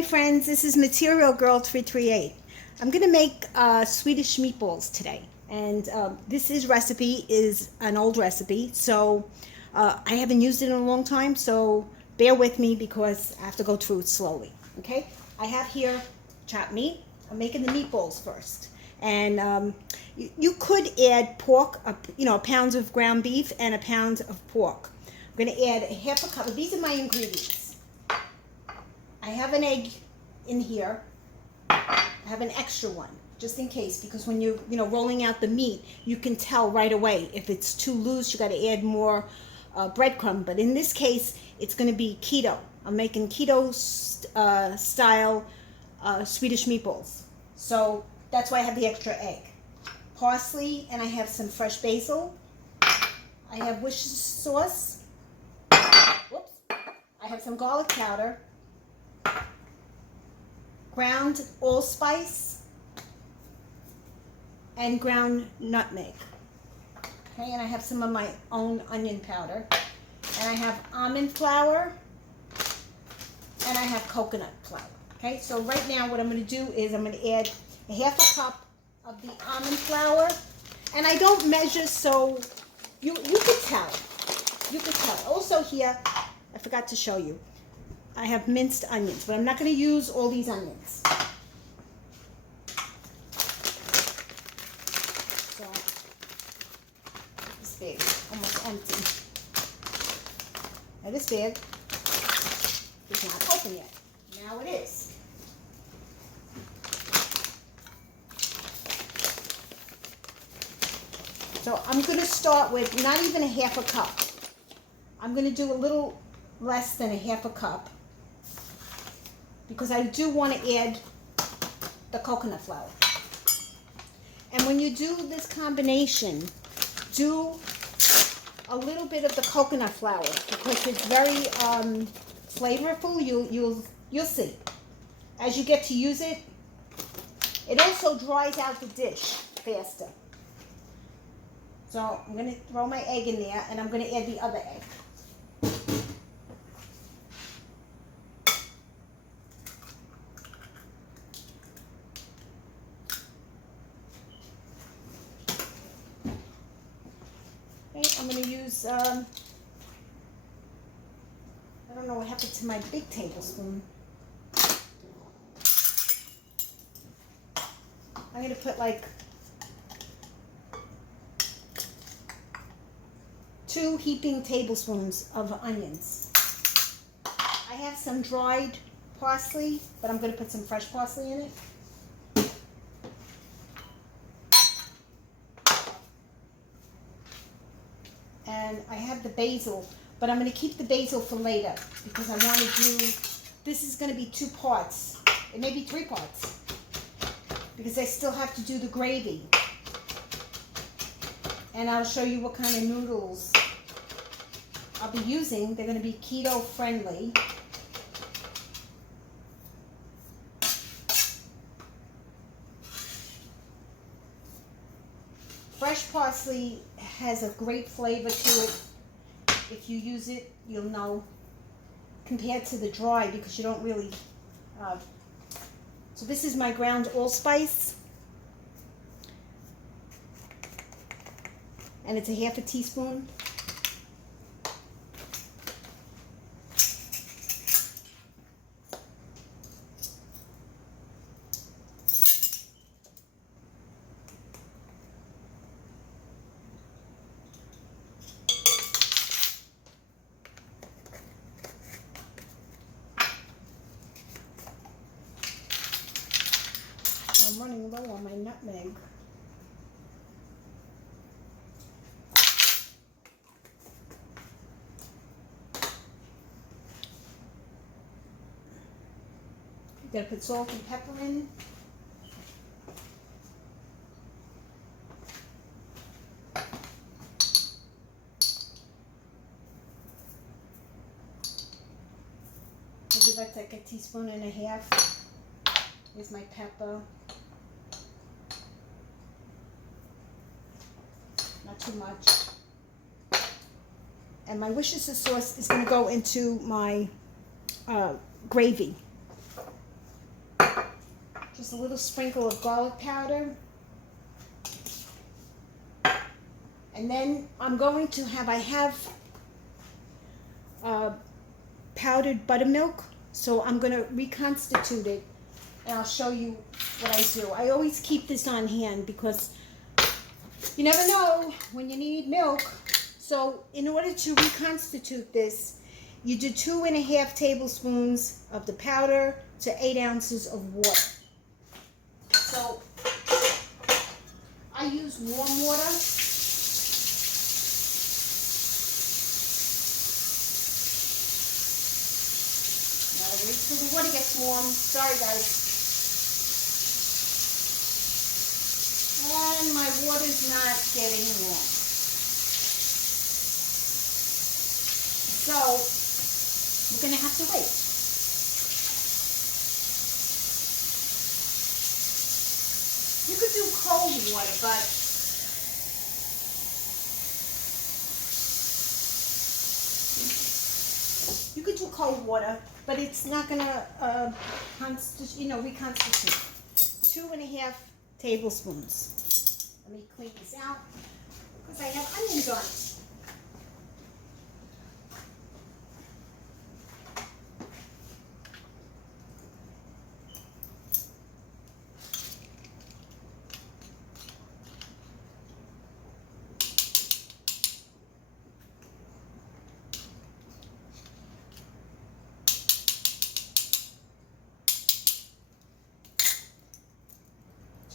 my friends, this is Material Girl 338. I'm going to make Swedish meatballs today. And this recipe is an old recipe, so I haven't used it in a long time, so bear with me because I have to go through it slowly. Okay? I have here chopped meat. I'm making the meatballs first. And you could add pork, a pound of ground beef and a pound of pork. I'm going to add a half a cup. These are my ingredients. I have an egg in here. I have an extra one, just in case, because when you're rolling out the meat, you can tell right away. If it's too loose, you got to add more breadcrumb. But in this case, it's going to be keto. I'm making keto style Swedish meatballs. So that's why I have the extra egg. Parsley, and I have some fresh basil. I have Worcestershire sauce. Whoops. I have some garlic powder. Ground allspice and ground nutmeg. Okay, and I have some of my own onion powder. And I have almond flour. And I have coconut flour. Okay, so right now what I'm going to do is I'm going to add a half a cup of the almond flour. And I don't measure, so you could tell. You could tell. Also here, I forgot to show you. I have minced onions, but I'm not going to use all these onions. So, this bag is almost empty. Now this bag is not open yet. Now it is. So I'm going to start with not even a half a cup. I'm going to do a little less than a half a cup, because I do want to add the coconut flour. And when you do this combination, do a little bit of the coconut flour because it's very flavorful. You'll see as you get to use it. It also dries out the dish faster. So I'm going to throw my egg in there, and I'm going to add the other egg. I'm going to use, I don't know what happened to my big tablespoon. I'm going to put like 2 heaping tablespoons of onions. I have some dried parsley, but I'm going to put some fresh parsley in it. And I have the basil, but I'm going to keep the basil for later because I want to do, this is going to be 2 parts. It may be 3 parts because I still have to do the gravy. And I'll show you what kind of noodles I'll be using. They're going to be keto friendly. Fresh parsley has a great flavor to it. If you use it, you'll know, compared to the dry, because you don't really. So this is my ground allspice, and it's a half a teaspoon. I'm running low on my nutmeg. I'm going to put salt and pepper in. Maybe that's like a teaspoon and a half. Here's my pepper. Not too much. And my Worcestershire sauce is going to go into my gravy. Just a little sprinkle of garlic powder. And then I'm going to I have powdered buttermilk, so I'm going to reconstitute it, and I'll show you what I do. I always keep this on hand because you never know when you need milk. So in order to reconstitute this, you do 2.5 tablespoons of the powder to 8 ounces of water. So I use warm water. Now wait till the water gets warm. Sorry guys. And my water's not getting warm. So we're going to have to wait. You could do cold water, but it's not going to reconstitute. 2.5 tablespoons. Let me clean this out because I have onions on it.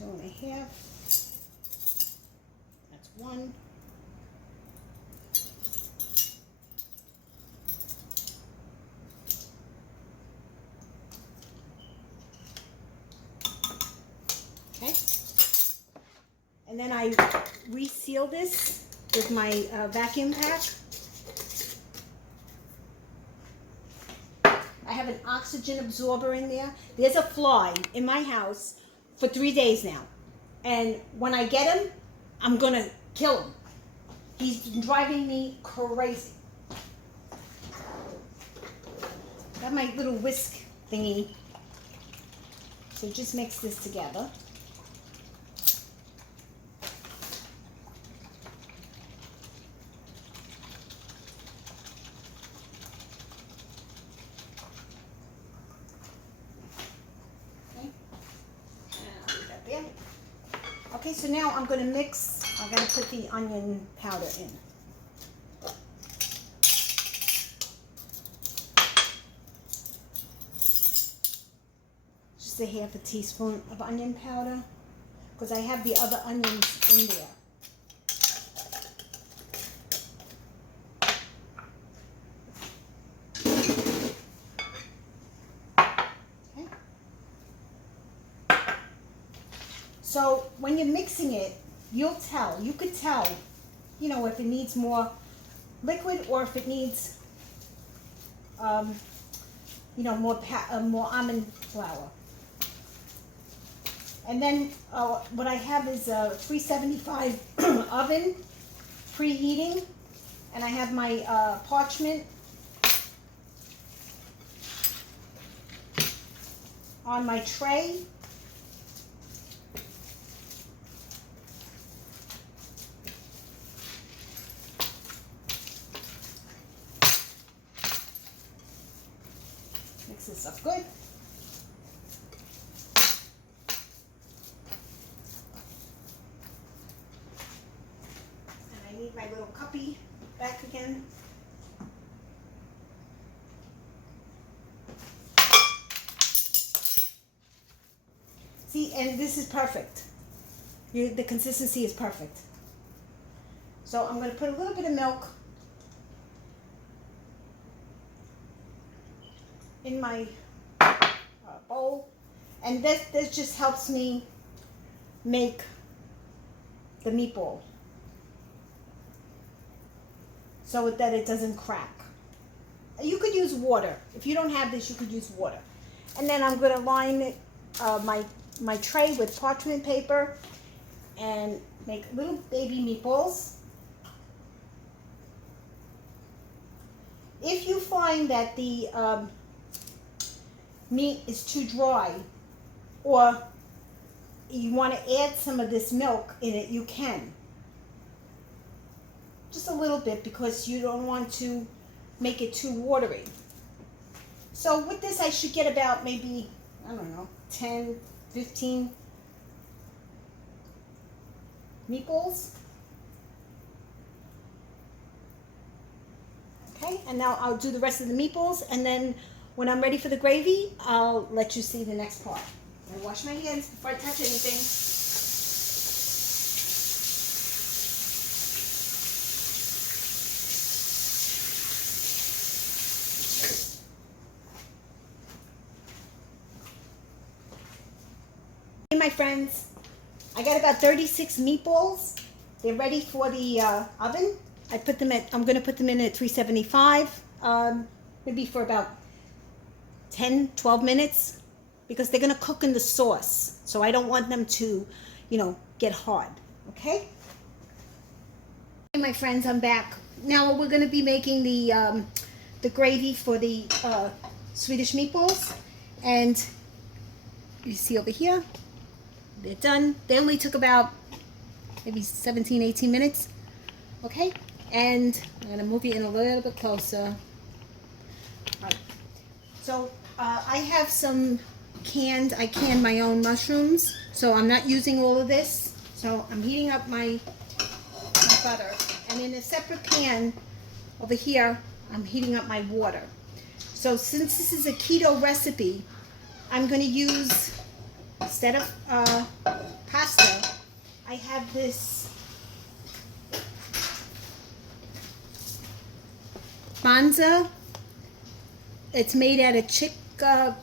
2.5. That's 1. Okay. And then I reseal this with my vacuum pack. I have an oxygen absorber in there. There's a fly in my house for 3 days now. And when I get him, I'm going to kill him. He's been driving me crazy. Got my little whisk thingy. So just mix this together. Okay, so now I'm going to mix, I'm going to put the onion powder in. Just a 1/2 teaspoon of onion powder, because I have the other onions in there. So when you're mixing it, you could tell, if it needs more liquid or if it needs, more almond flour. And then what I have is a 375 oven preheating, and I have my parchment on my tray. Mix this up good. And I need my little cuppy back again. See, and this is perfect. The consistency is perfect. So I'm going to put a little bit of milk in my bowl, and this just helps me make the meatball so that it doesn't crack. You could use water. If you don't have this, you could use water. And then I'm going to line it, my tray with parchment paper and make little baby meatballs. If you find that the meat is too dry, or you want to add some of this milk in it, you can. Just a little bit, because you don't want to make it too watery. So with this, I should get about maybe, I don't know, 10, 15 meatballs. Okay, and now I'll do the rest of the meatballs, and then when I'm ready for the gravy, I'll let you see the next part. I'm gonna wash my hands before I touch anything. Hey, my friends, I got about 36 meatballs. They're ready for the oven. I'm going to put them in at 375, maybe for about 10, 12 minutes, because they're going to cook in the sauce. So I don't want them to, get hard. Okay? Hey, my friends, I'm back. Now we're going to be making the gravy for the Swedish meatballs. And you see over here, they're done. They only took about maybe 17, 18 minutes. Okay? And I'm going to move you in a little bit closer. All right. So I have some I canned my own mushrooms. So I'm not using all of this. So I'm heating up my butter. And in a separate pan over here, I'm heating up my water. So since this is a keto recipe, I'm going to use, instead of pasta, I have this BANZA. It's made out of chickpea,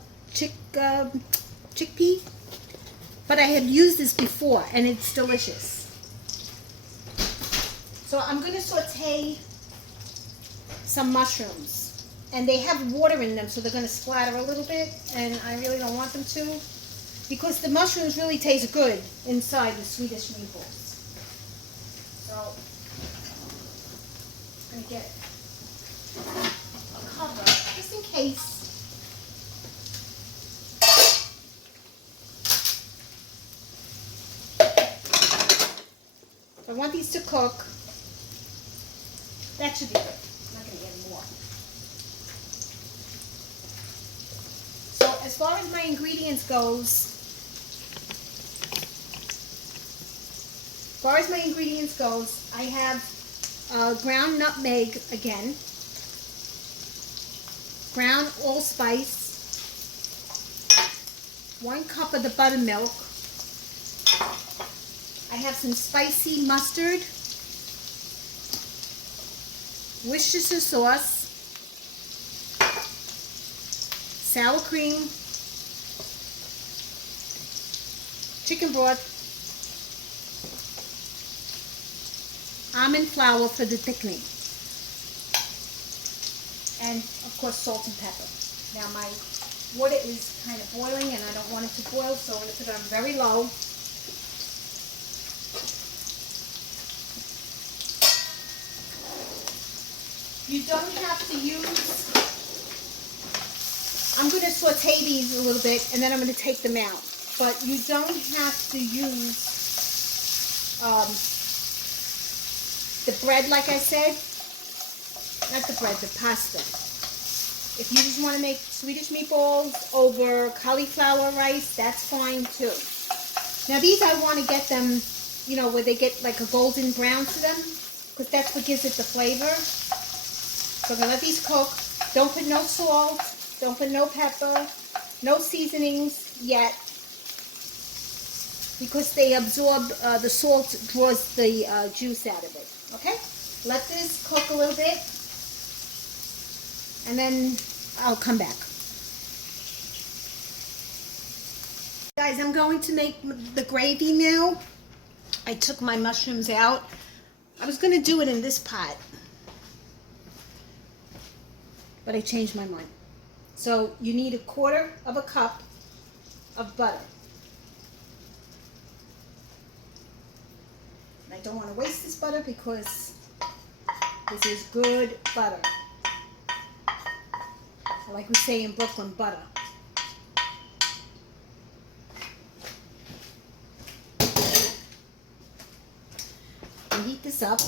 but I had used this before and it's delicious. So I'm going to saute some mushrooms, and they have water in them, so they're going to splatter a little bit, and I really don't want them to, because the mushrooms really taste good inside the Swedish meatballs. So I'm going to get a cover, just in case. I want these to cook. That should be good. I'm not going to add more. So as far as my ingredients goes, I have ground nutmeg again, ground allspice, 1 cup of the buttermilk. I have some spicy mustard, Worcestershire sauce, sour cream, chicken broth, almond flour for the thickening, and of course salt and pepper. Now my water is kind of boiling and I don't want it to boil, so I'm going to put it on very low. You don't have to use, I'm going to saute these a little bit and then I'm going to take them out. But you don't have to use the bread, like I said. Not the bread, the pasta. If you just want to make Swedish meatballs over cauliflower rice, that's fine too. Now these I want to get them, where they get like a golden brown to them, because that's what gives it the flavor. So I'm going to let these cook. Don't put no salt. Don't put no pepper. No seasonings yet. Because they absorb, the salt draws the juice out of it. Okay? Let this cook a little bit. And then I'll come back. Guys, I'm going to make the gravy now. I took my mushrooms out. I was going to do it in this pot, but I changed my mind. So you need 1/4 of a cup of butter. And I don't want to waste this butter because this is good butter. Or like we say in Brooklyn, butter. heat this up.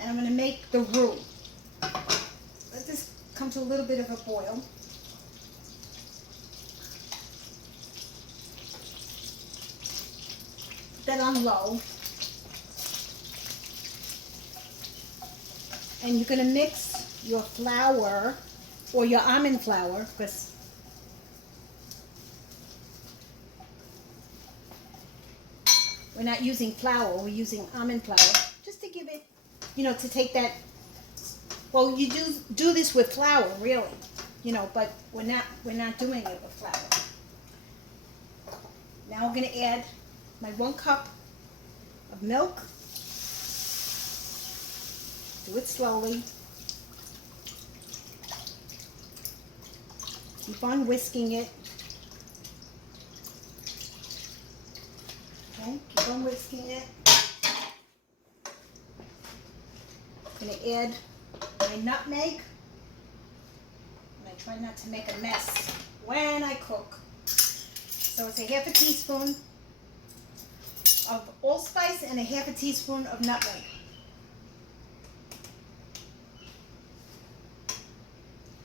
And I'm going to make the roux. Let this come to a little bit of a boil. Then on low. And you're going to mix your flour or your almond flour, because we're not using flour, we're using almond flour, just to give it, you know, to take that, well, you do this with flour, really, you know, but we're not doing it with flour. Now we're going to add my 1 cup of milk. Do it slowly. Keep on whisking it. Okay, keep on whisking it. I'm going to add my nutmeg. And I try not to make a mess when I cook. So it's a 1/2 teaspoon of allspice and a 1/2 teaspoon of nutmeg.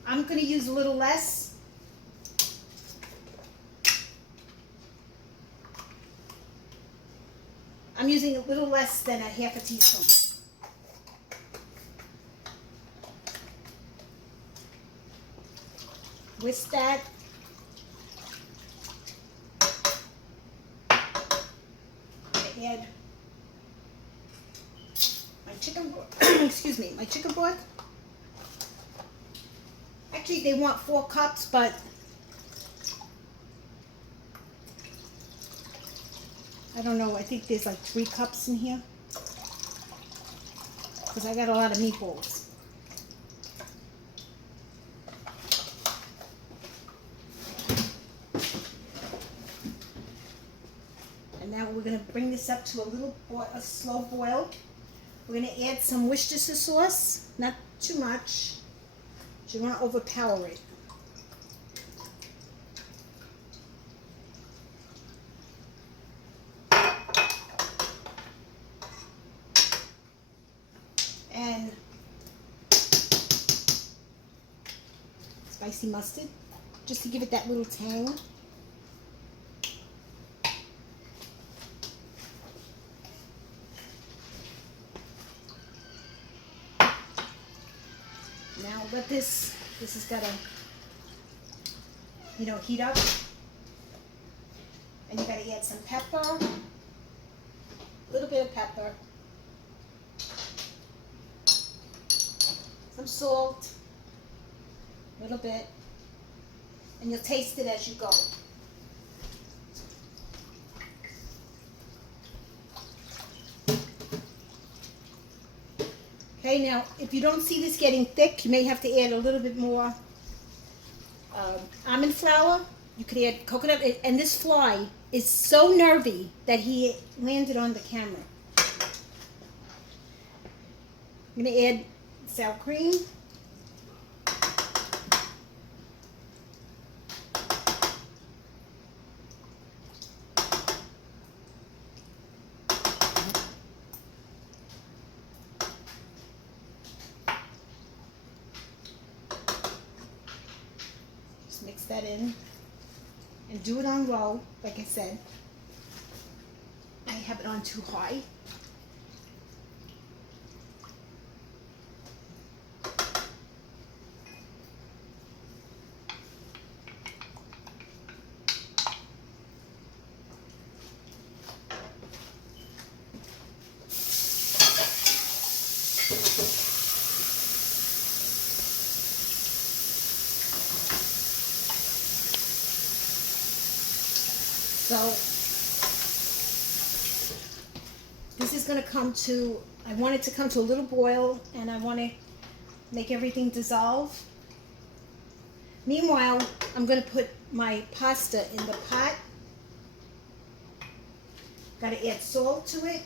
I'm going to use a little less. I'm using a little less than a 1/2 teaspoon. Whisk that. Add my chicken broth. Excuse me, my chicken broth. Actually, they want 4 cups, but I don't know. I think there's like 3 cups in here because I got a lot of meatballs. And now we're going to bring this up to a slow boil. We're going to add some Worcestershire sauce, not too much. You want to overpower it. And spicy mustard, just to give it that little tang. Now let this has got to, you know, heat up. And you got to add some pepper, a little bit of pepper, some salt, a little bit, and you'll taste it as you go. Okay, now if you don't see this getting thick, you may have to add a little bit more almond flour. You could add coconut, and this fly is so nervy that he landed on the camera. I'm going to add sour cream. Mix that in and do it on low, like I said. I have it on too high. So this is going to come to, I want it to come to a little boil, and I want to make everything dissolve. Meanwhile, I'm going to put my pasta in the pot. Got to add salt to it.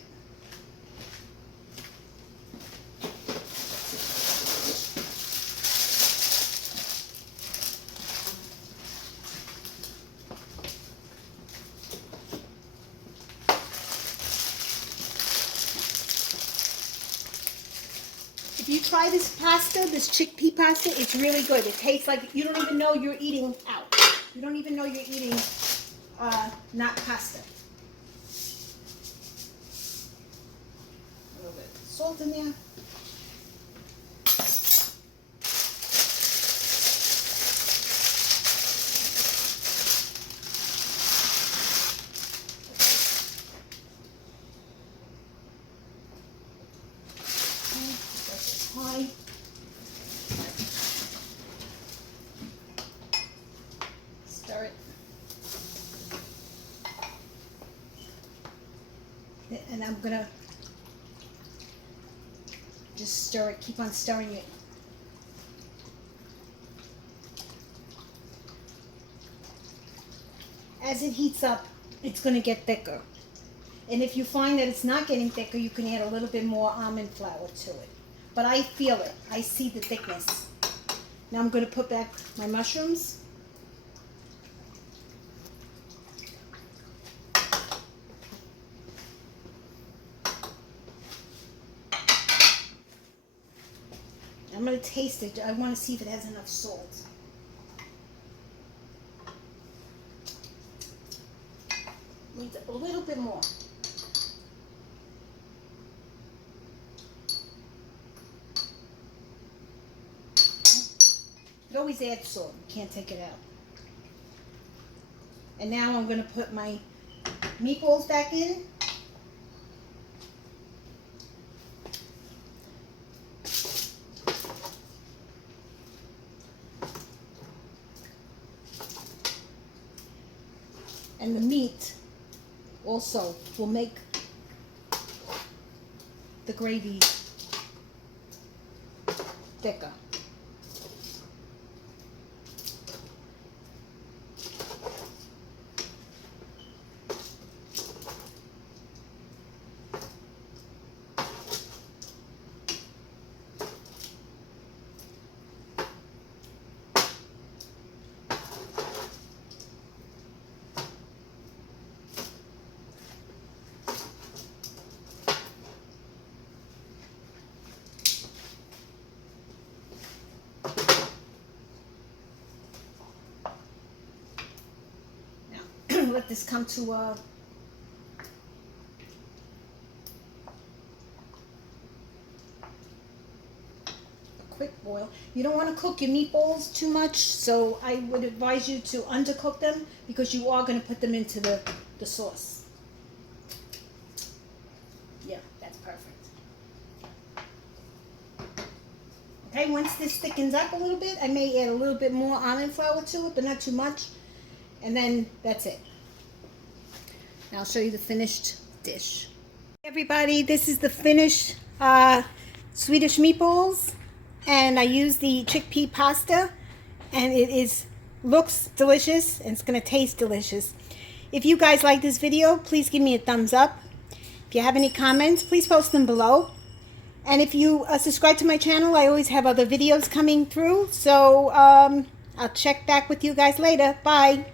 If you try this pasta, this chickpea pasta, it's really good. It tastes like you don't even know you're eating out. You don't even know you're eating not pasta. A little bit of salt in there. High. Stir it. And I'm gonna just stir it, keep on stirring it. As it heats up, it's gonna get thicker. And if you find that it's not getting thicker, you can add a little bit more almond flour to it. But I feel it. I see the thickness. Now I'm going to put back my mushrooms. I'm going to taste it. I want to see if it has enough salt. Needs a little bit more. You always add salt. You can't take it out. And now I'm going to put my meatballs back in. And the meat also will make the gravy thicker. Let this come to a quick boil. You don't want to cook your meatballs too much, so I would advise you to undercook them because you are going to put them into the sauce. Yeah, that's perfect. Okay, once this thickens up a little bit, I may add a little bit more almond flour to it, but not too much. And then that's it. Now I'll show you the finished dish. Hey everybody, this is the finished Swedish meatballs, and I used the chickpea pasta, and it looks delicious and it's going to taste delicious. If you guys like this video, please give me a thumbs up. If you have any comments, please post them below. And if you subscribe to my channel, I always have other videos coming through. So I'll check back with you guys later. Bye.